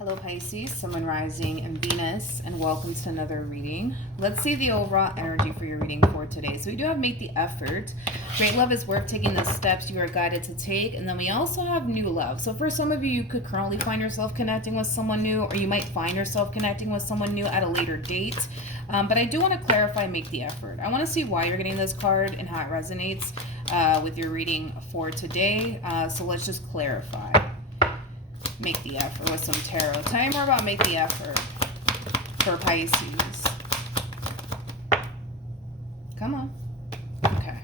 Hello Pisces, Sun, Moon, Rising, and Venus, and welcome to another reading. Let's see the overall energy for your reading for today. So we do have make the effort. Great love is worth taking the steps you are guided to take. And then we also have new love. So for some of you, you could currently find yourself connecting with someone new, or you might find yourself connecting with someone new at a later date. But I do want to clarify make the effort. I want to see why you're getting this card and how it resonates with your reading for today. So let's just clarify. Make the effort with some tarot. Tell me more about make the effort for Pisces. Come on. Okay.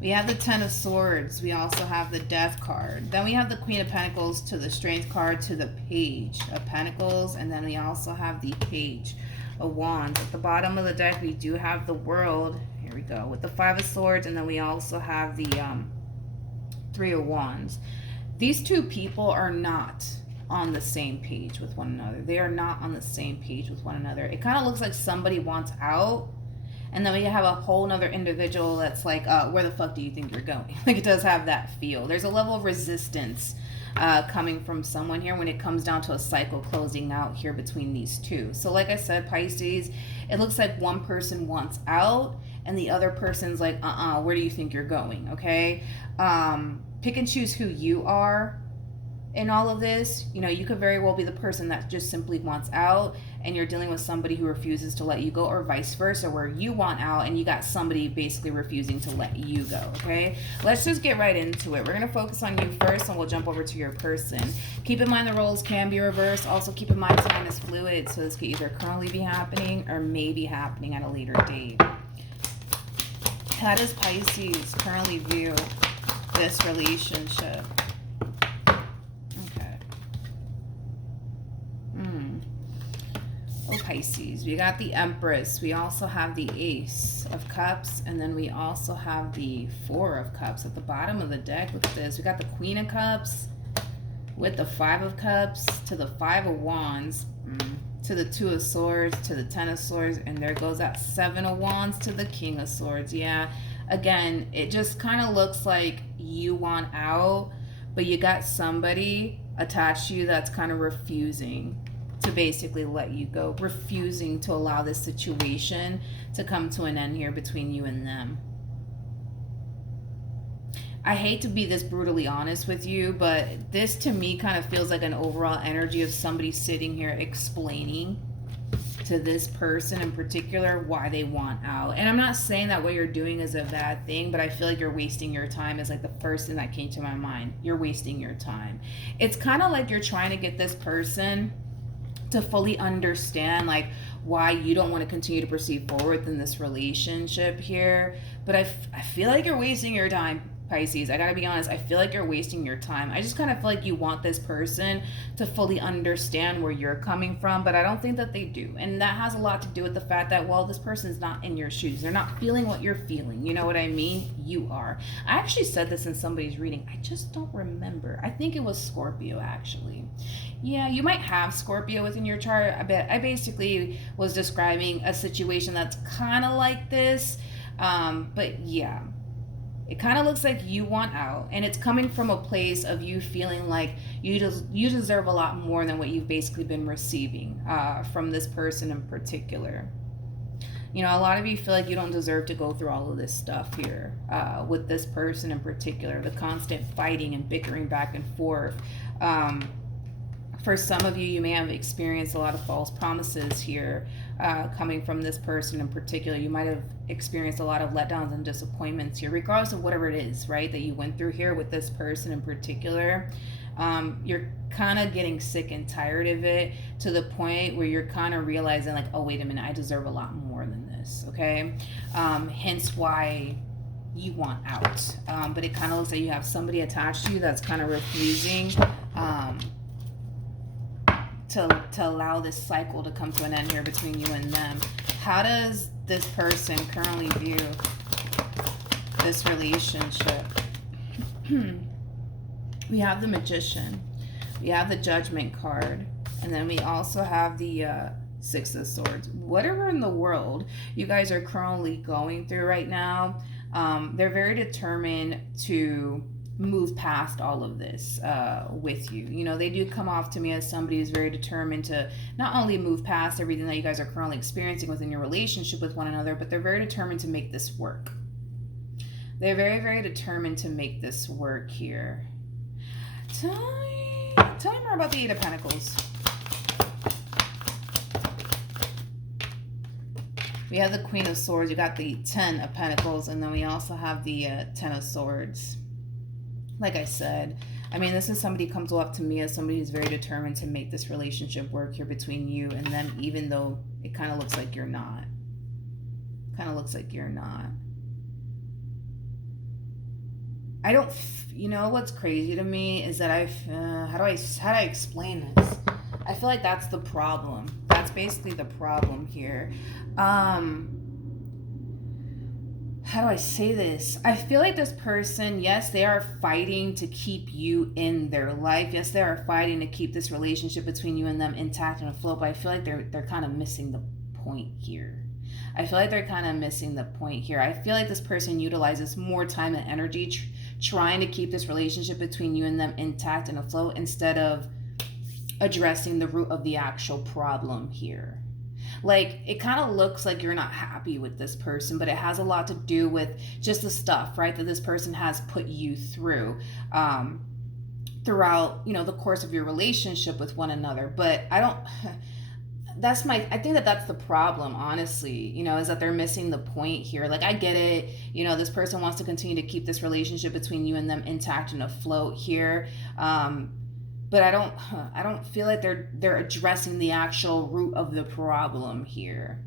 We have the Ten of Swords. We also have the Death card. Then we have the Queen of Pentacles to the Strength card to the Page of Pentacles. And then we also have the Page of Wands. At the bottom of the deck, we do have the World. Here we go. With the Five of Swords. And then we also have the Three of Wands. These two people are not on the same page with one another. They are not on the same page with one another. It kind of looks like somebody wants out, and then we have a whole nother individual that's like, where the fuck do you think you're going? Like, it does have that feel. There's a level of resistance coming from someone here when it comes down to a cycle closing out here between these two. So like I said, Pisces, it looks like one person wants out, and the other person's like, where do you think you're going? Okay? Pick and choose who you are in all of this. You know, you could very well be the person that just simply wants out, and you're dealing with somebody who refuses to let you go, or vice versa, where you want out and you got somebody basically refusing to let you go. Okay, let's just get right into it. We're going to focus on you first, and we'll jump over to your person. Keep in mind the roles can be reversed. Also keep in mind time is fluid, so this could either currently be happening or may be happening at a later date. How does Pisces currently view this relationship? Okay. Oh, Pisces, we got the Empress. We also have the Ace of Cups, and then we also have the Four of Cups at the bottom of the deck. Look at this. We got the Queen of Cups with the Five of Cups to the Five of Wands, to the Two of Swords, to the Ten of Swords, and there goes that Seven of Wands to the King of Swords. Yeah, again, it just kind of looks like you want out, but you got somebody attached to you that's kind of refusing to basically let you go, refusing to allow this situation to come to an end here between you and them. I hate to be this brutally honest with you, but this to me kind of feels like an overall energy of somebody sitting here explaining to this person in particular why they want out. And I'm not saying that what you're doing is a bad thing, but I feel like you're wasting your time is like the first thing that came to my mind. You're wasting your time. It's kind of like you're trying to get this person to fully understand like why you don't want to continue to proceed forward in this relationship here. But I feel like you're wasting your time, Pisces. I gotta be honest, I feel like you're wasting your time. I just kind of feel like you want this person to fully understand where you're coming from, but I don't think that they do. And that has a lot to do with the fact that, well, this person's not in your shoes. They're not feeling what you're feeling. You know what I mean? You are. I actually said this in somebody's reading. I just don't remember. I think it was Scorpio, actually. Yeah, you might have Scorpio within your chart. I basically was describing a situation that's kind of like this. But yeah. It kind of looks like you want out, and it's coming from a place of you feeling like you deserve a lot more than what you've basically been receiving from this person in particular. You know, a lot of you feel like you don't deserve to go through all of this stuff here with this person in particular, the constant fighting and bickering back and forth. For some of you, you may have experienced a lot of false promises here coming from this person in particular. You might have experienced a lot of letdowns and disappointments here, regardless of whatever it is, right, that you went through here with this person in particular. You're kind of getting sick and tired of it to the point where you're kind of realizing like, oh, wait a minute, I deserve a lot more than this, okay? Hence why you want out. But it kind of looks like you have somebody attached to you that's kind of refusing to allow this cycle to come to an end here between you and them. How does this person currently view this relationship? We have the Magician, we have the Judgment card, and then we also have the Six of Swords. Whatever in the world you guys are currently going through right now, they're very determined to move past all of this with you. You know, they do come off to me as somebody who's very determined to not only move past everything that you guys are currently experiencing within your relationship with one another, but they're very determined to make this work. They're very, very determined to make this work here. Tell me more about the Eight of Pentacles. We have the Queen of Swords, you got the Ten of Pentacles, and then we also have the Ten of Swords. Like I said, I mean, this is somebody who comes up to me as somebody who's very determined to make this relationship work here between you and them, even though it kind of looks like you're not. Kind of looks like you're not. I don't, you know, what's crazy to me is that how do I explain this? I feel like that's the problem. That's basically the problem here. How do I say this? I feel like this person, yes, they are fighting to keep you in their life. Yes, they are fighting to keep this relationship between you and them intact and afloat, but I feel like they're kind of missing the point here. I feel like they're kind of missing the point here. I feel like this person utilizes more time and energy trying to keep this relationship between you and them intact and afloat instead of addressing the root of the actual problem here. Like, it kind of looks like you're not happy with this person, but it has a lot to do with just the stuff, right, that this person has put you through throughout, you know, the course of your relationship with one another. But I think that that's the problem, honestly, you know, is that they're missing the point here. Like, I get it, you know, this person wants to continue to keep this relationship between you and them intact and afloat here. But I don't feel like they're addressing the actual root of the problem here.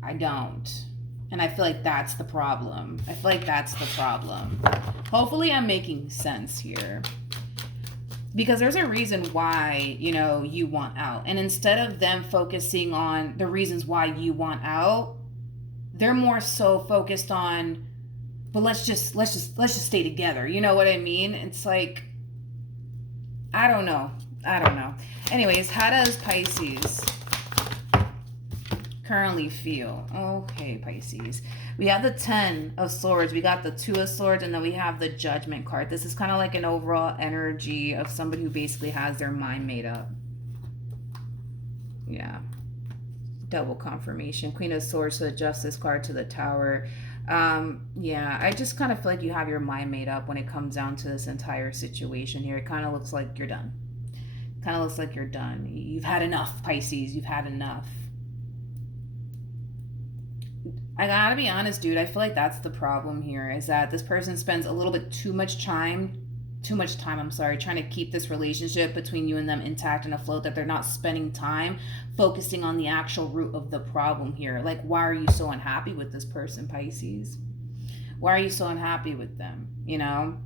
I don't. And I feel like that's the problem. Hopefully I'm making sense here. Because there's a reason why, you know, you want out. And instead of them focusing on the reasons why you want out, they're more so focused on, but let's just stay together. You know what I mean? It's like, I don't know. Anyways, how does Pisces currently feel? Okay, Pisces. We have the Ten of Swords. We got the Two of Swords, and then we have the Judgment card. This is kind of like an overall energy of somebody who basically has their mind made up. Yeah. Double confirmation. Queen of Swords to the Justice card to the Tower. Yeah, I just kind of feel like you have your mind made up when it comes down to this entire situation here. It kind of looks like you're done. You've had enough, Pisces. You've had enough. I gotta be honest, dude. I feel like that's the problem here, is that this person spends a little bit too much time, trying to keep this relationship between you and them intact and afloat, that they're not spending time focusing on the actual root of the problem here. Like, why are you so unhappy with this person, Pisces? Why are you so unhappy with them, you know?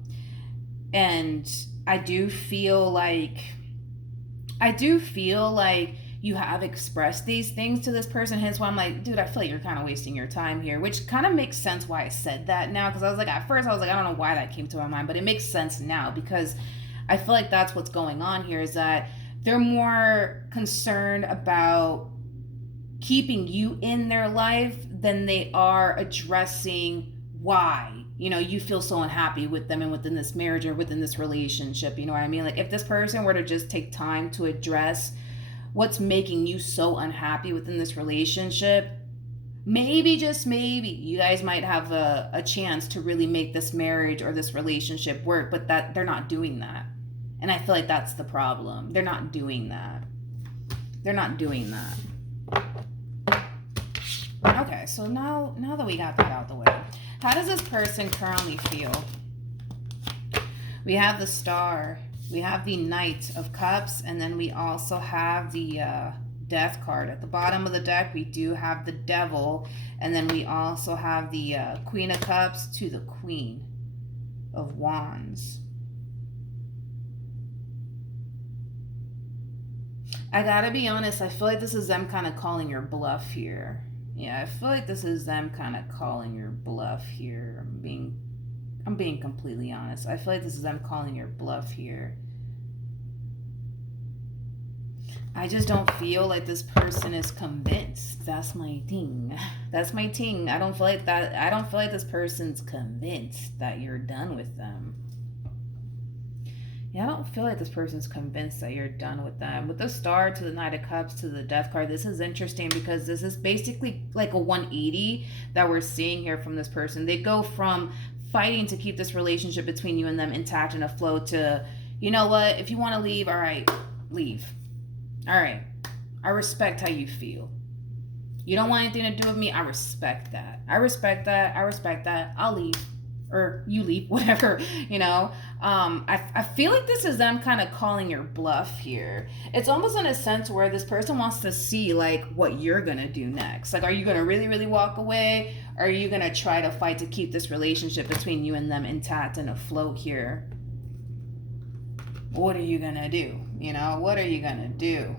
And I do feel like you have expressed these things to this person, hence why I'm like, dude, I feel like you're kind of wasting your time here, which kind of makes sense why I said that now, because I was like, at first I was like, I don't know why that came to my mind, but it makes sense now, because I feel like that's what's going on here, is that they're more concerned about keeping you in their life than they are addressing why, you know, you feel so unhappy with them and within this marriage or within this relationship. You know what I mean? Like, if this person were to just take time to address what's making you so unhappy within this relationship, maybe, just maybe, you guys might have a chance to really make this marriage or this relationship work, but that they're not doing that. And I feel like that's the problem. They're not doing that. Okay, so now that we got that out the way, how does this person currently feel? We have the Star. We have the Knight of Cups, and then we also have the Death card. At the bottom of the deck, we do have the Devil, and then we also have the Queen of Cups to the Queen of Wands. I gotta be honest, I feel like this is them kind of calling your bluff here. Yeah, I feel like this is them kind of calling your bluff here. I'm being completely honest. I feel like this is them calling your bluff here. I just don't feel like this person is convinced. That's my thing. That's my thing. I don't feel like that. I don't feel like this person's convinced that you're done with them. Yeah, I don't feel like this person's convinced that you're done with them. With the Star to the Knight of Cups to the Death card, this is interesting because this is basically like a 180 that we're seeing here from this person. They go from fighting to keep this relationship between you and them intact and afloat to, you know what, if you want to leave, all right, leave. All right, I respect how you feel. You don't want anything to do with me, I respect that. I respect that. I respect that. I'll leave. Or you leave, whatever, you know. I feel like this is them kind of calling your bluff here. It's almost in a sense where this person wants to see like what you're gonna do next. Like, are you gonna really walk away? Or are you gonna try to fight to keep this relationship between you and them intact and afloat here? What are you gonna do? You know, what are you gonna do?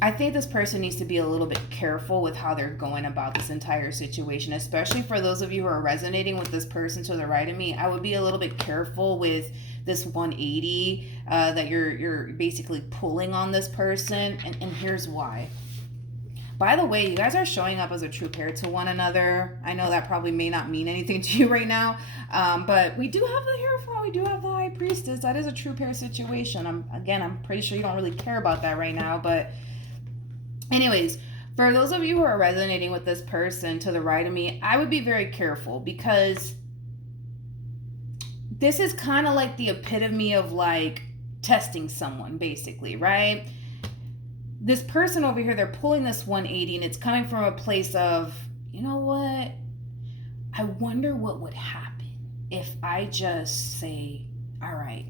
I think this person needs to be a little bit careful with how they're going about this entire situation, especially for those of you who are resonating with this person to the right of me. I would be a little bit careful with this 180 that you're basically pulling on this person, and here's why. By the way, you guys are showing up as a true pair to one another. I know that probably may not mean anything to you right now, but we do have the Hierophant, we do have the High Priestess. That is a true pair situation. I'm pretty sure you don't really care about that right now, but anyways, for those of you who are resonating with this person to the right of me, I would be very careful because this is kind of like the epitome of like testing someone, basically, right? This person over here, they're pulling this 180 and it's coming from a place of, you know what? I wonder what would happen if I just say, all right,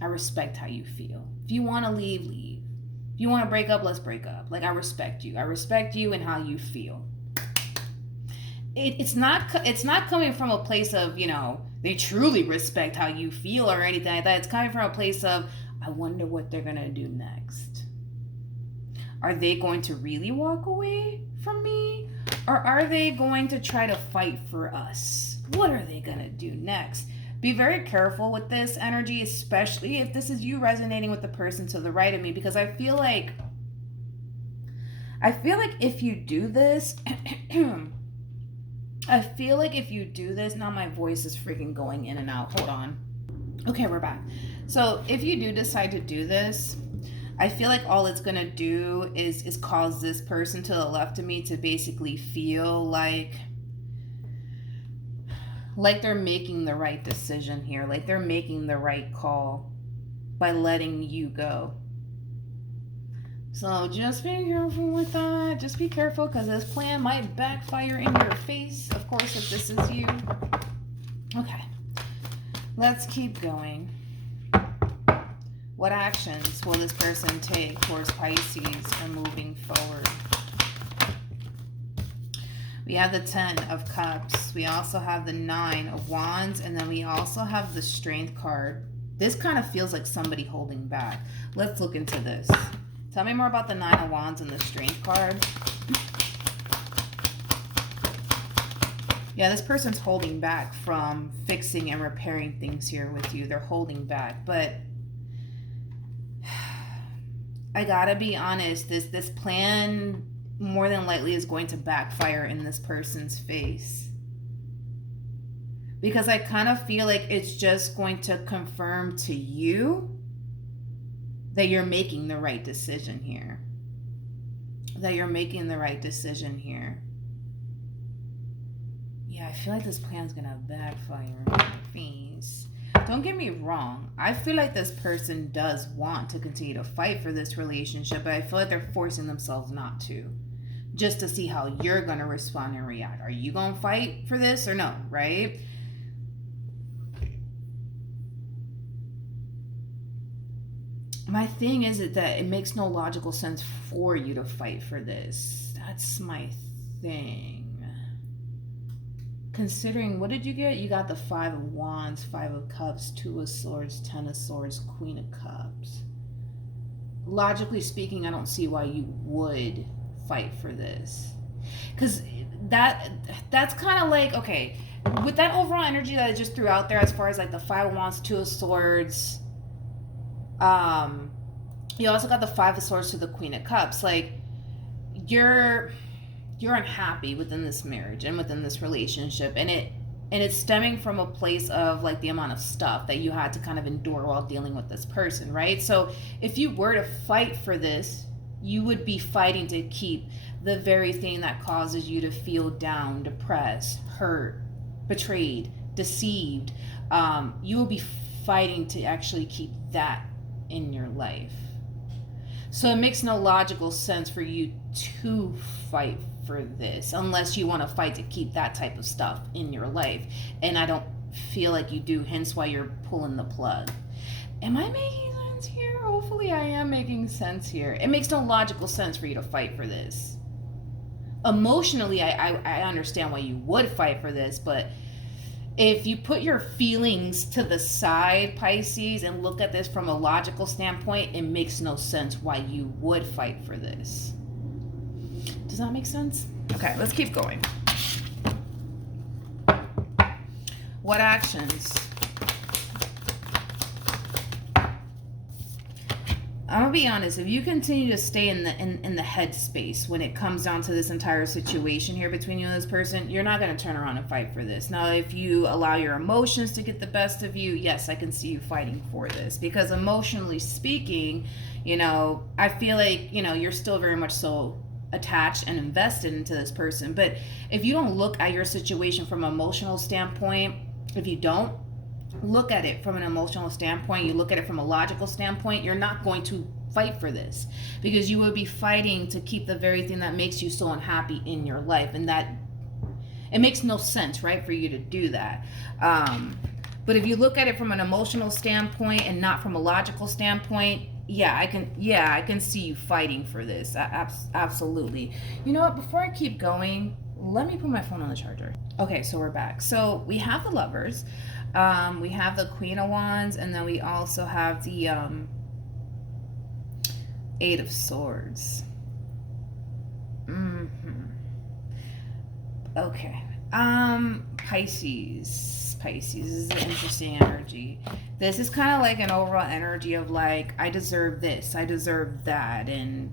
I respect how you feel. If you want to leave, leave. If you want to break up, let's break up. Like, I respect you. I respect you and how you feel. It's not coming from a place of, you know, they truly respect how you feel or anything like that. It's coming from a place of, I wonder what they're going to do next. Are they going to really walk away from me? Or are they going to try to fight for us? What are they going to do next? Be very careful with this energy, especially if this is you resonating with the person to the right of me, because I feel like if you do this, now my voice is freaking going in and out. Hold on. Okay, we're back. So if you do decide to do this, I feel like all it's going to do is cause this person to the left of me to basically feel like they're making the right decision here, like they're making the right call by letting you go. So just be careful with that. Just be careful because this plan might backfire in your face, of course, if this is you. Okay, let's keep going. What actions will this person take towards Pisces for moving forward? We have the 10 of Cups. We also have the 9 of Wands. And then we also have the Strength card. This kind of feels like somebody holding back. Let's look into this. Tell me more about the 9 of Wands and the Strength card. Yeah, this person's holding back from fixing and repairing things here with you. They're holding back. But I gotta be honest. This plan more than likely is going to backfire in this person's face, because I kind of feel like it's just going to confirm to you that you're making the right decision here. Yeah, I feel like this plan's gonna backfire in my face. Don't get me wrong. I feel like this person does want to continue to fight for this relationship, but I feel like they're forcing themselves not to, just to see how you're going to respond and react. Are you going to fight for this or no, right? My thing is that it makes no logical sense for you to fight for this. That's my thing. Considering, what did you get? You got the 5 of Wands, 5 of Cups, 2 of Swords, 10 of Swords, Queen of Cups. Logically speaking, I don't see why you would fight for this. Because that's kind of like, okay, with that overall energy that I just threw out there as far as like the 5 of Wands, 2 of Swords, You also got the Five of Swords to the Queen of Cups. Like, you're unhappy within this marriage and within this relationship, and it's stemming from a place of like the amount of stuff that you had to kind of endure while dealing with this person, right? So if you were to fight for this, you would be fighting to keep the very thing that causes you to feel down, depressed, hurt, betrayed, deceived. You will be fighting to actually keep that in your life. So it makes no logical sense for you to fight for this unless you want to fight to keep that type of stuff in your life. And I don't feel like you do, hence why you're pulling the plug. Am I making sense here? Hopefully I am making sense here. It makes no logical sense for you to fight for this. Emotionally, I understand why you would fight for this, but if you put your feelings to the side, Pisces, and look at this from a logical standpoint, it makes no sense why you would fight for this. Does that make sense? Okay, let's keep going. What actions? I'm gonna be honest. If you continue to stay in the head space when it comes down to this entire situation here between you and this person, you're not gonna turn around and fight for this. Now, if you allow your emotions to get the best of you, yes, I can see you fighting for this, because emotionally speaking, I feel like you're still very much so attached and invested into this person. But if you don't look at your situation from an emotional standpoint, if you don't look at it from an emotional standpoint, you look at it from a logical standpoint, you're not going to fight for this, because you would be fighting to keep the very thing that makes you so unhappy in your life, and that it makes no sense, right, for you to do that. But if you look at it from an emotional standpoint and not from a logical standpoint, I can see you fighting for this. Absolutely. You know what, before I keep going, let me put my phone on the charger. Okay, so we're back. So we have the Lovers, we have the Queen of Wands, and then we also have the Eight of Swords. Okay. Pisces is an interesting energy. This is kind of like an overall energy of like, I deserve this, I deserve that, and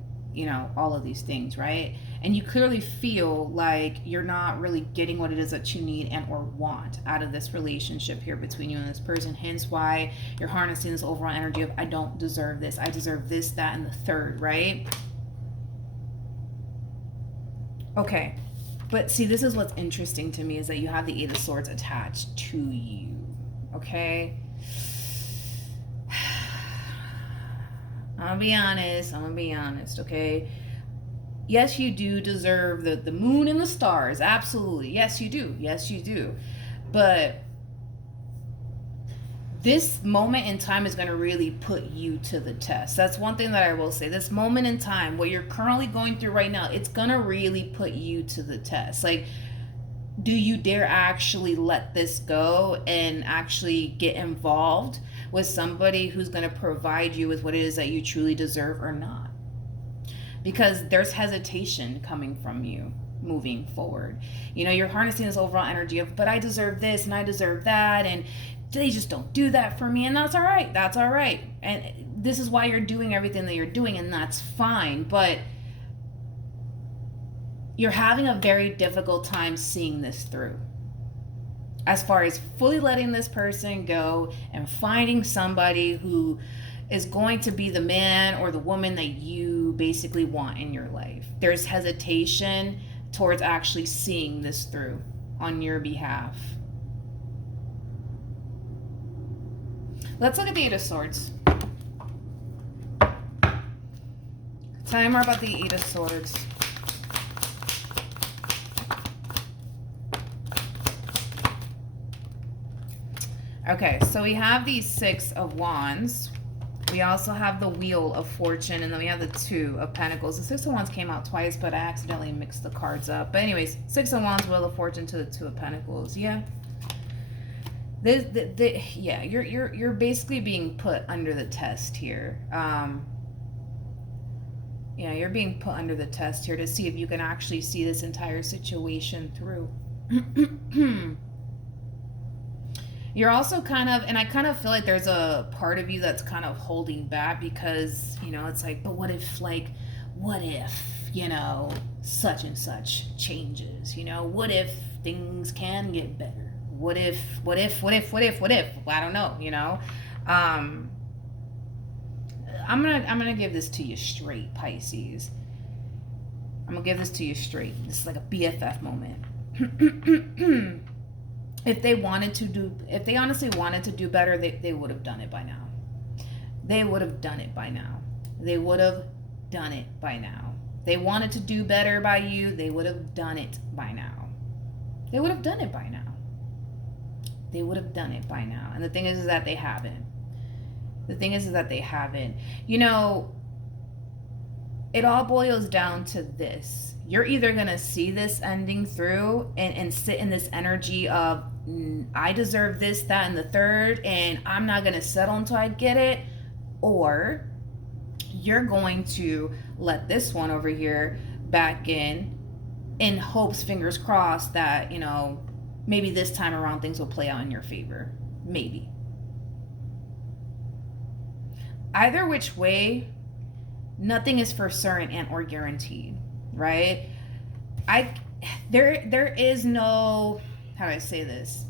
all of these things, right? And you clearly feel like you're not really getting what it is that you need and or want out of this relationship here between you and this person. Hence why you're harnessing this overall energy of, I don't deserve this, I deserve this, that, and the third, right? Okay. But see, this is what's interesting to me, is that you have the Eight of Swords attached to you. Okay? I'm gonna be honest, okay? Yes, you do deserve the moon and the stars. Absolutely. Yes, you do. But this moment in time is going to really put you to the test. That's one thing that I will say. This moment in time, what you're currently going through right now, it's going to really put you to the test. Like, do you dare actually let this go and actually get involved with somebody who's going to provide you with what it is that you truly deserve or not? Because there's hesitation coming from you moving forward. You're harnessing this overall energy of, but I deserve this and I deserve that, and they just don't do that for me, and that's all right. And this is why you're doing everything that you're doing, and that's fine. But you're having a very difficult time seeing this through, as far as fully letting this person go and finding somebody who is going to be the man or the woman that you basically want in your life. There's hesitation towards actually seeing this through on your behalf. Let's look at the Eight of Swords. Tell me more about the Eight of Swords. Okay, so we have the Six of Wands. We also have the Wheel of Fortune, and then we have the Two of Pentacles. The Six of Wands came out twice, but I accidentally mixed the cards up. But anyways, Six of Wands, Wheel of Fortune to the Two of Pentacles. Yeah. You're basically being put under the test here. You're being put under the test here to see if you can actually see this entire situation through. You're also kind of, and I kind of feel like there's a part of you that's kind of holding back because, it's like, but what if, such and such changes? What if things can get better? What if? Well, I don't know. Um, I'm gonna give this to you straight, Pisces. I'm gonna give this to you straight. This is like a BFF moment. If they honestly wanted to do better, they would have done it by now. They would have done it by now. They would have done it by now. They wanted to do better by you, they would have done it by now. They would have done it by now. They would have done it by now. And the thing is that they haven't. The thing is that they haven't. It all boils down to this. You're either going to see this ending through and sit in this energy of, I deserve this, that, and the third, and I'm not going to settle until I get it. Or you're going to let this one over here back in hopes, fingers crossed, that, maybe this time around things will play out in your favor. Maybe. Either which way, nothing is for certain and or guaranteed, right? There is no, how do I say this?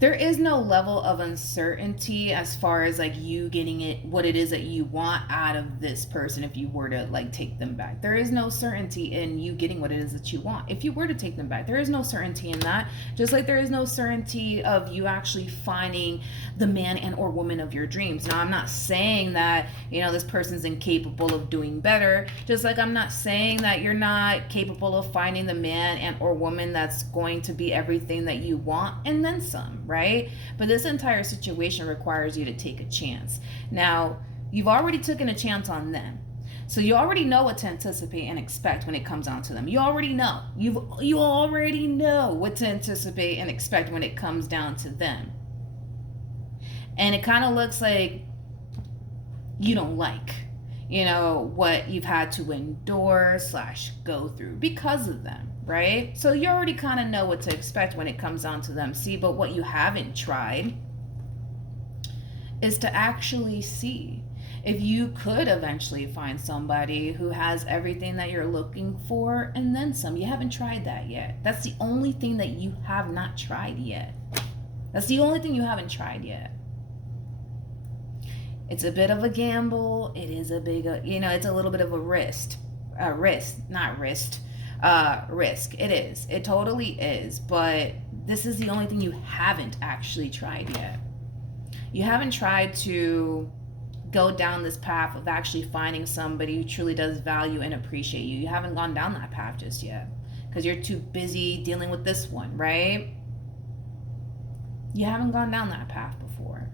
There is no level of uncertainty as far as like you getting it, what it is that you want out of this person if you were to like take them back. There is no certainty in you getting what it is that you want if you were to take them back. There is no certainty in that. Just like there is no certainty of you actually finding the man and or woman of your dreams. Now, I'm not saying that, this person's incapable of doing better. Just like I'm not saying that you're not capable of finding the man and or woman that's going to be everything that you want and then some. Right? But this entire situation requires you to take a chance. Now, you've already taken a chance on them. So you already know what to anticipate and expect when it comes down to them. You already know. You already know what to anticipate and expect when it comes down to them. And it kind of looks like you don't like, what you've had to endure / go through because of them. Right? So you already kind of know what to expect when it comes down to them. See, but what you haven't tried is to actually see if you could eventually find somebody who has everything that you're looking for and then some. You haven't tried that yet. That's the only thing that you have not tried yet. That's the only thing you haven't tried yet. It's a bit of a gamble. It is a big, it's a little bit of a risk. Risk. It is. It totally is. But this is the only thing you haven't actually tried yet. You haven't tried to go down this path of actually finding somebody who truly does value and appreciate you. You haven't gone down that path just yet because you're too busy dealing with this one, right? You haven't gone down that path before.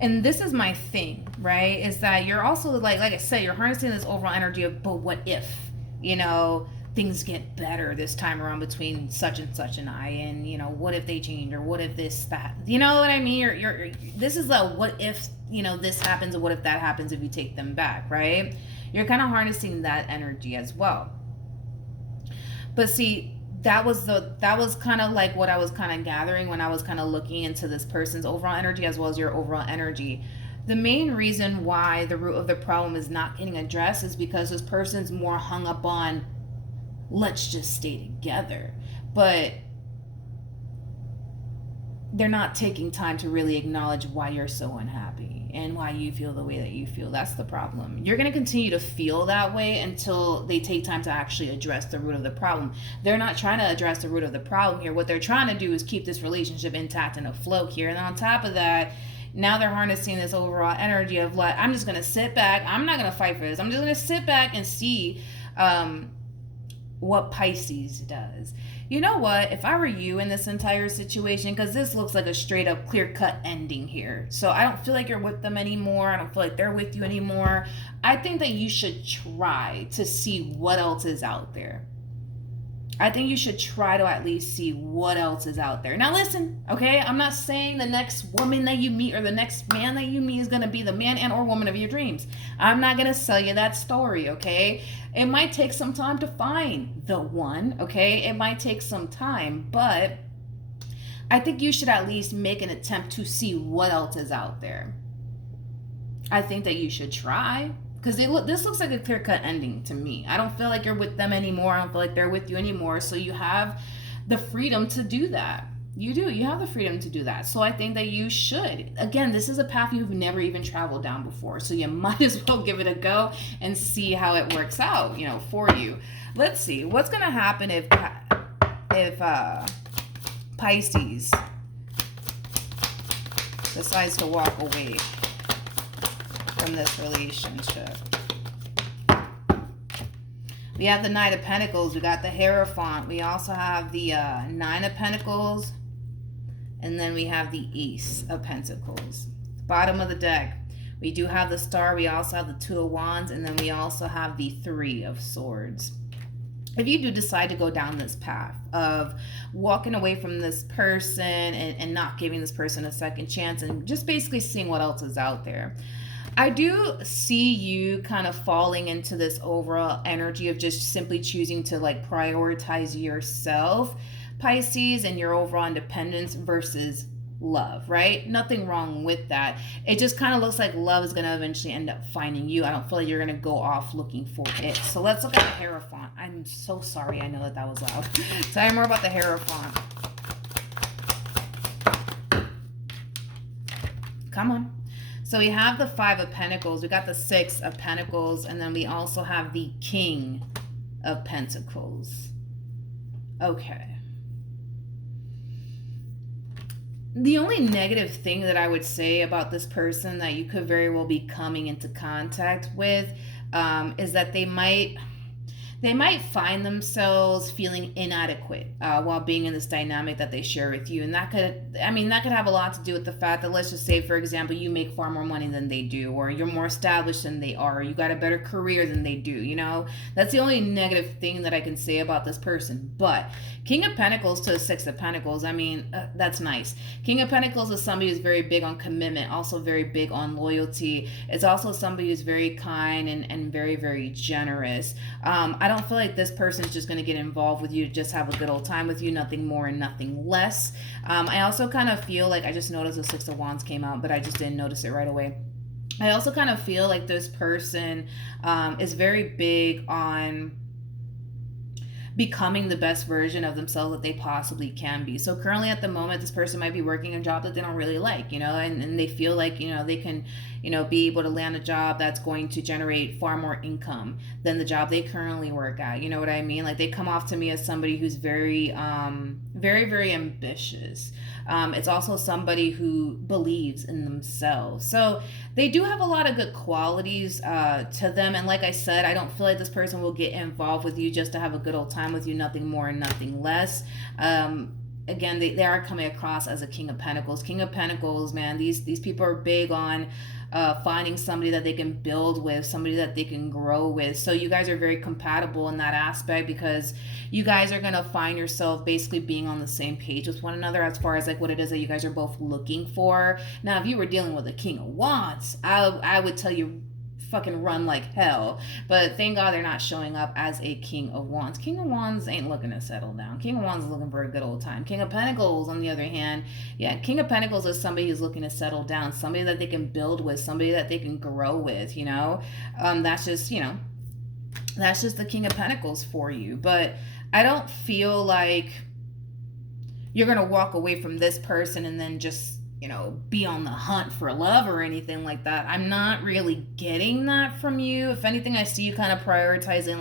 And this is my thing, right? Is that you're also like I said, you're harnessing this overall energy of, but what if, things get better this time around between such and such and I, and what if they change, or what if this, that, you know what I mean? You're this is a what if, this happens, or what if that happens if you take them back, right? You're kind of harnessing that energy as well. But see, that was kind of like what I was kind of gathering when I was kind of looking into this person's overall energy as well as your overall energy. The main reason why the root of the problem is not getting addressed is because this person's more hung up on, let's just stay together. But they're not taking time to really acknowledge why you're so unhappy and why you feel the way that you feel. That's the problem. You're going to continue to feel that way until they take time to actually address the root of the problem. They're not trying to address the root of the problem here. What they're trying to do is keep this relationship intact and afloat here. And on top of that, now they're harnessing this overall energy of like, I'm just going to sit back. I'm not going to fight for this. I'm just going to sit back and see what Pisces does. You know what? If I were you in this entire situation, because this looks like a straight up clear cut ending here. So I don't feel like you're with them anymore. I don't feel like they're with you anymore. I think that you should try to see what else is out there. I think you should try to at least see what else is out there. Now listen, okay? I'm not saying the next woman that you meet or the next man that you meet is going to be the man and or woman of your dreams. I'm not going to sell you that story, okay? It might take some time to find the one, okay? It might take some time, but I think you should at least make an attempt to see what else is out there. I think that you should try, because this looks like a clear-cut ending to me. I don't feel like you're with them anymore. I don't feel like they're with you anymore. So you have the freedom to do that. You do. You have the freedom to do that. So I think that you should. Again, this is a path you've never even traveled down before. So you might as well give it a go and see how it works out, for you. Let's see. What's going to happen if Pisces decides to walk away from this relationship? We have the Knight of Pentacles. We got the Hierophant. We also have the Nine of Pentacles. And then we have the Ace of Pentacles. Bottom of the deck, we do have the Star. We also have the Two of Wands. And then we also have the Three of Swords. If you do decide to go down this path of walking away from this person and not giving this person a second chance and just basically seeing what else is out there, I do see you kind of falling into this overall energy of just simply choosing to prioritize yourself, Pisces, and your overall independence versus love, right? Nothing wrong with that. It just kind of looks like love is going to eventually end up finding you. I don't feel like you're going to go off looking for it. So let's look at the Hierophant. I'm so sorry. I know that was loud. Tell me more about the Hierophant. Come on. So we have the Five of Pentacles. We got the Six of Pentacles. And then we also have the King of Pentacles. Okay. The only negative thing that I would say about this person that you could very well be coming into contact with is that they might find themselves feeling inadequate while being in this dynamic that they share with you. And that could have a lot to do with the fact that, let's just say, for example, you make far more money than they do, or you're more established than they are, or you got a better career than they do, That's the only negative thing that I can say about this person. But King of Pentacles to the Six of Pentacles, that's nice. King of Pentacles is somebody who's very big on commitment, also very big on loyalty. It's also somebody who's very kind and very, very generous. I don't feel like this person is just going to get involved with you to just have a good old time with you, nothing more and nothing less. I also kind of feel like, I just noticed the Six of Wands came out, but I just didn't notice it right away. I also kind of feel like this person is very big on becoming the best version of themselves that they possibly can be. So currently at the moment, this person might be working a job that they don't really like, and they feel like, they can, be able to land a job that's going to generate far more income than the job they currently work at. You know what I mean? Like, they come off to me as somebody who's very, very, very ambitious. It's also somebody who believes in themselves. So they do have a lot of good qualities to them. And like I said, I don't feel like this person will get involved with you just to have a good old time with you, nothing more and nothing less. Again, they are coming across as a King of Pentacles. King of Pentacles, man, these people are big on finding somebody that they can build with, somebody that they can grow with. So you guys are very compatible in that aspect, because you guys are going to find yourself basically being on the same page with one another as far as what it is that you guys are both looking for. Now, if you were dealing with a King of Wands, I would tell you fucking run like hell. But thank God they're not showing up as a King of Wands. King of Wands ain't looking to settle down. King of Wands is looking for a good old time. King of Pentacles, on the other hand, yeah, King of Pentacles is somebody who's looking to settle down, somebody that they can build with, somebody that they can grow with, that's just, that's just the King of Pentacles for you. But I don't feel like you're going to walk away from this person and then just be on the hunt for love or anything like that. I'm not really getting that from you. If anything, I see you kind of prioritizing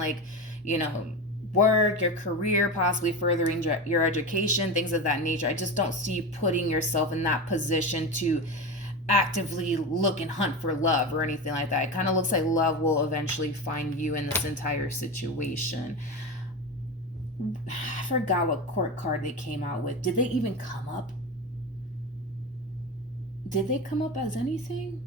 work, your career, possibly furthering your education, things of that nature. I just don't see you putting yourself in that position to actively look and hunt for love or anything like that. It kind of looks like love will eventually find you in this entire situation. I forgot what court card they came out with. Did they even come up? Did they come up as anything?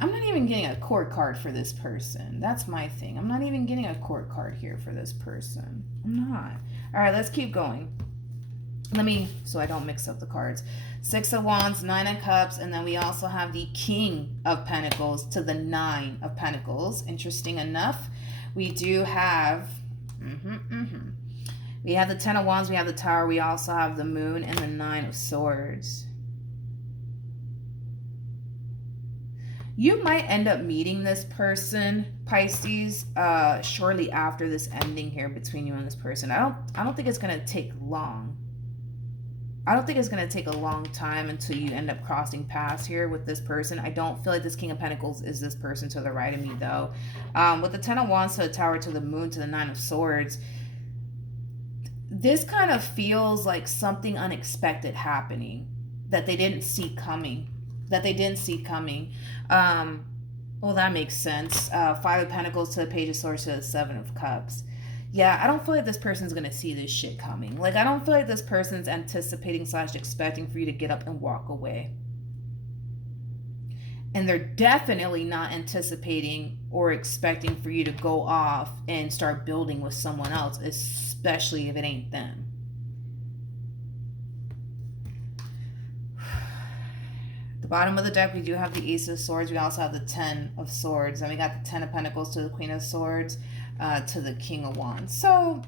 I'm not even getting a court card for this person. That's my thing. I'm not even getting a court card here for this person. I'm not. All right, let's keep going. So I don't mix up the cards. Six of Wands, Nine of Cups, and then we also have the King of Pentacles to the Nine of Pentacles. Interesting enough, we do have We have the Ten of Wands, we have the Tower, we also have the Moon and the Nine of Swords. You might end up meeting this person, Pisces, shortly after this ending here between you and this person. I don't think it's gonna take long. I don't think it's going to take a long time until you end up crossing paths here with this person. I don't feel like this King of Pentacles is this person to the right of me, though. With the Ten of Wands to the Tower to the Moon to the Nine of Swords, this kind of feels like something unexpected happening that they didn't see coming. Well, that makes sense. Five of Pentacles to the Page of Swords to the Seven of Cups. Yeah, I don't feel like this person's going to see this shit coming. Like, I don't feel like this person's anticipating / expecting for you to get up and walk away. And they're definitely not anticipating or expecting for you to go off and start building with someone else, especially if it ain't them. The bottom of the deck, we do have the Ace of Swords. We also have the Ten of Swords. And we got the Ten of Pentacles to the Queen of Swords. To the King of Wands. So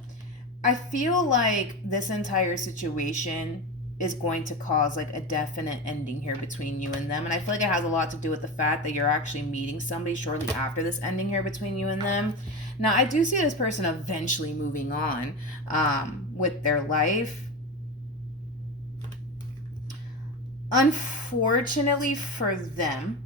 I feel like this entire situation is going to cause like a definite ending here between you and them. And I feel like it has a lot to do with the fact that you're actually meeting somebody shortly after this ending here between you and them. Now, I do see this person eventually moving on with their life. Unfortunately for them,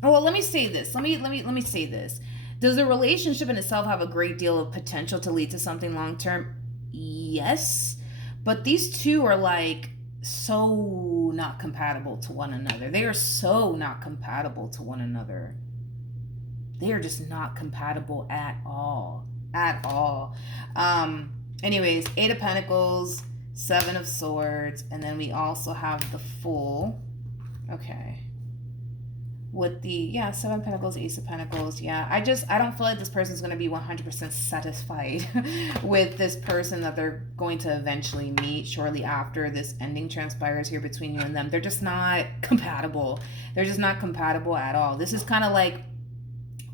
well, let me say this. Let me say this. Does the relationship in itself have a great deal of potential to lead to something long-term? Yes. But these two are like so not compatible to one another. They are so not compatible to one another. They are just not compatible at all. At all. Anyways, Eight of Pentacles, Seven of Swords, and then we also have the Fool. Okay. With the, Seven of Pentacles, Ace of Pentacles, I don't feel like this person's going to be 100% satisfied with this person that they're going to eventually meet shortly after this ending transpires here between you and them. They're just not compatible. They're just not compatible at all. This is kind of like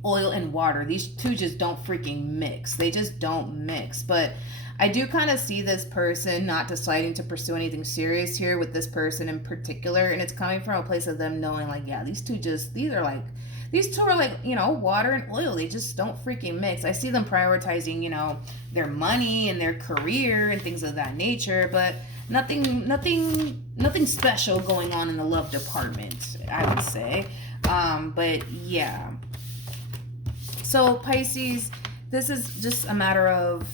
oil and water. These two just don't freaking mix. They just don't mix. But I do kind of see this person not deciding to pursue anything serious here with this person in particular. And it's coming from a place of them knowing like, these two are like, water and oil. They just don't freaking mix. I see them prioritizing, their money and their career and things of that nature, but nothing special going on in the love department, I would say. But yeah. So Pisces, this is just a matter of,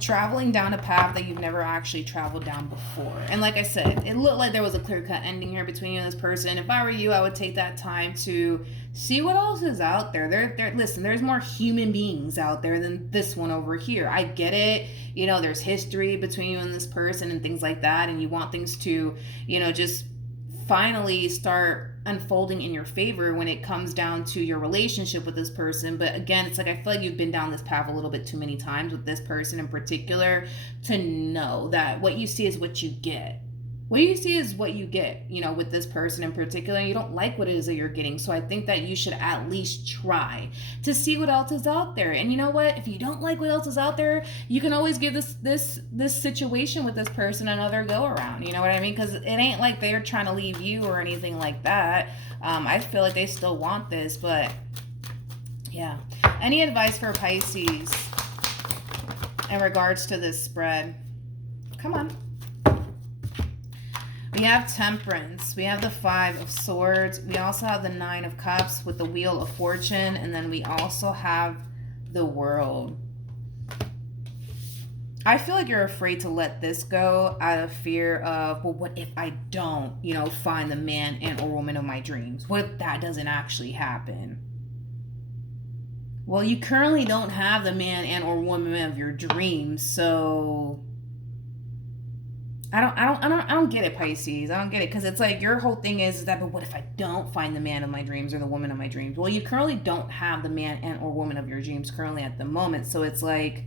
traveling down a path that you've never actually traveled down before. And like I said, it looked like there was a clear-cut ending here between you and this person. If I were you, I would take that time to see what else is out there. Listen, there's more human beings out there than this one over here. I get it. There's history between you and this person and things like that. And you want things to, just finally start unfolding in your favor when it comes down to your relationship with this person. But again, it's like I feel like you've been down this path a little bit too many times with this person in particular to know that what you see is what you get. What you see is what you get, with this person in particular. You don't like what it is that you're getting. So I think that you should at least try to see what else is out there. And you know what? If you don't like what else is out there, you can always give this situation with this person another go around. You know what I mean? Because it ain't like they're trying to leave you or anything like that. I feel like they still want this, but yeah. Any advice for Pisces in regards to this spread? Come on. We have Temperance. We have the Five of Swords. We also have the Nine of Cups with the Wheel of Fortune. And then we also have the World. I feel like you're afraid to let this go out of fear of, well, what if I don't, find the man and or woman of my dreams? What if that doesn't actually happen? Well, you currently don't have the man and or woman of your dreams, so I don't get it, Pisces. I don't get it, because it's like your whole thing is that, but what if I don't find the man of my dreams or the woman of my dreams? Well, you currently don't have the man and or woman of your dreams currently at the moment, so it's like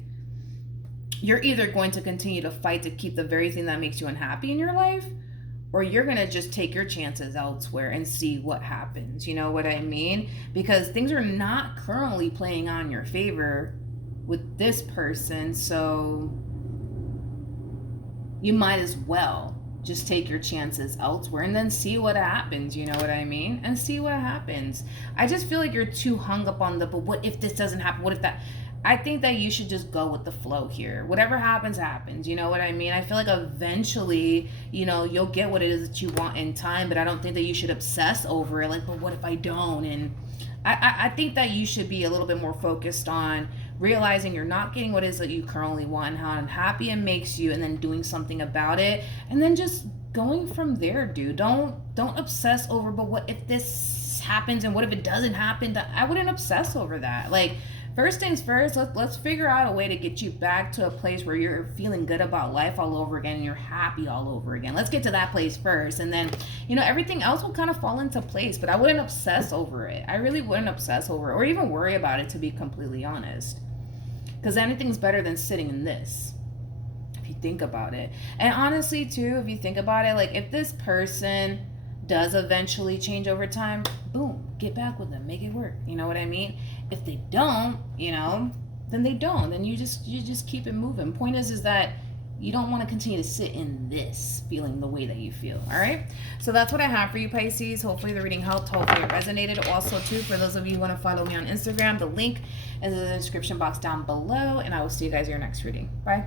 you're either going to continue to fight to keep the very thing that makes you unhappy in your life, or you're going to just take your chances elsewhere and see what happens. You know what I mean? Because things are not currently playing on your favor with this person, so you might as well just take your chances elsewhere and then see what happens, you know what I mean? And see what happens. I just feel like you're too hung up on but what if this doesn't happen? What if that? I think that you should just go with the flow here. Whatever happens, happens. You know what I mean? I feel like eventually, you'll get what it is that you want in time, but I don't think that you should obsess over it. Like, but what if I don't? And I think that you should be a little bit more focused on realizing you're not getting what it is that you currently want and how unhappy it makes you, and then doing something about it, and then just going from there, dude. Don't obsess over, but what if this happens and what if it doesn't happen? I wouldn't obsess over that. Like, first things first, let's figure out a way to get you back to a place where you're feeling good about life all over again and you're happy all over again. Let's get to that place first, and then everything else will kind of fall into place. But I wouldn't obsess over it. I really wouldn't obsess over it or even worry about it, to be completely honest, because anything's better than sitting in this, if you think about it. And honestly too, if you think about it, like, if this person does eventually change over time, boom, get back with them, make it work. You know what I mean? If they don't, then they don't. Then you just keep it moving. Point is that you don't want to continue to sit in this feeling the way that you feel. All right, so that's what I have for you, Pisces. Hopefully the reading helped. Hopefully it resonated. Also too, for those of you who want to follow me on Instagram, the link is in the description box down below, and I will see you guys in your next reading. Bye.